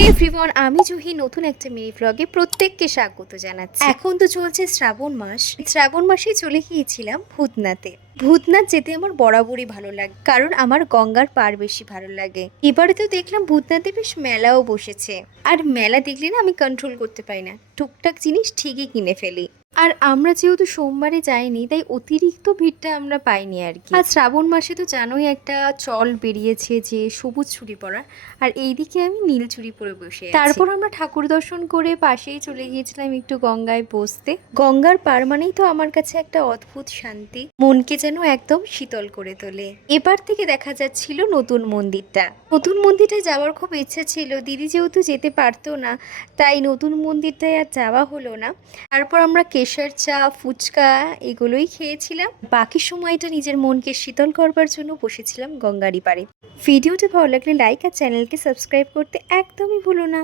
Everyone, আমি জুহি নতুন একটা মিনি ব্লগে প্রত্যেককে স্বাগত জানাচ্ছি। এখন তো চলছে শ্রাবণ মাস। শ্রাবণ মাসেই চলে গিয়েছিলাম ভূতনাথে। ভূতনাথ যেতে আমার বরাবরই ভালো লাগে, কারণ আমার গঙ্গার পার বেশি ভালো লাগে। এবারে তো দেখলাম ভূতনাথে বেশ মেলাও বসেছে, আর মেলা দেখলে না আমি কন্ট্রোল করতে পারি না, টুকটাক জিনিস ঠিকই কিনে ফেলি। আর আমরা যেহেতু সোমবারে যাইনি, তাই অতিরিক্ত ভিড়টা আমরা পাইনি আর কি। আর শ্রাবণ মাসে তো জানোই একটা চল বেরিয়েছে যে সবুজ চুড়ি পরা, আর এইদিকে আমি নীল চুড়ি পরে বসে আছি। তারপর আমরা ঠাকুর দর্শন করে পাশেই চলে গিয়েছিলাম একটু গঙ্গায় বসতে। গঙ্গার পার মানেই তো আমার কাছে একটা অদ্ভুত শান্তি, মনকে যেন একদম শীতল করে তোলে। এবার থেকে দেখা যাচ্ছিল নতুন মন্দিরটা। নতুন মন্দিরটা যাওয়ার খুব ইচ্ছা ছিল, দিদি যেহেতু যেতে পারতো না, তাই নতুন মন্দিরটায় আর যাওয়া হলো না। তারপর আমরা কেশর চা, ফুচকা এগুলোই খেয়েছিলাম। বাকি সময়টা নিজের মনকে শীতল করবার জন্য বসেছিলাম গঙ্গারই পাড়ে। ভিডিওটি ভালো লাগলে লাইক আর চ্যানেলকে সাবস্ক্রাইব করতে একদমই ভুলো না।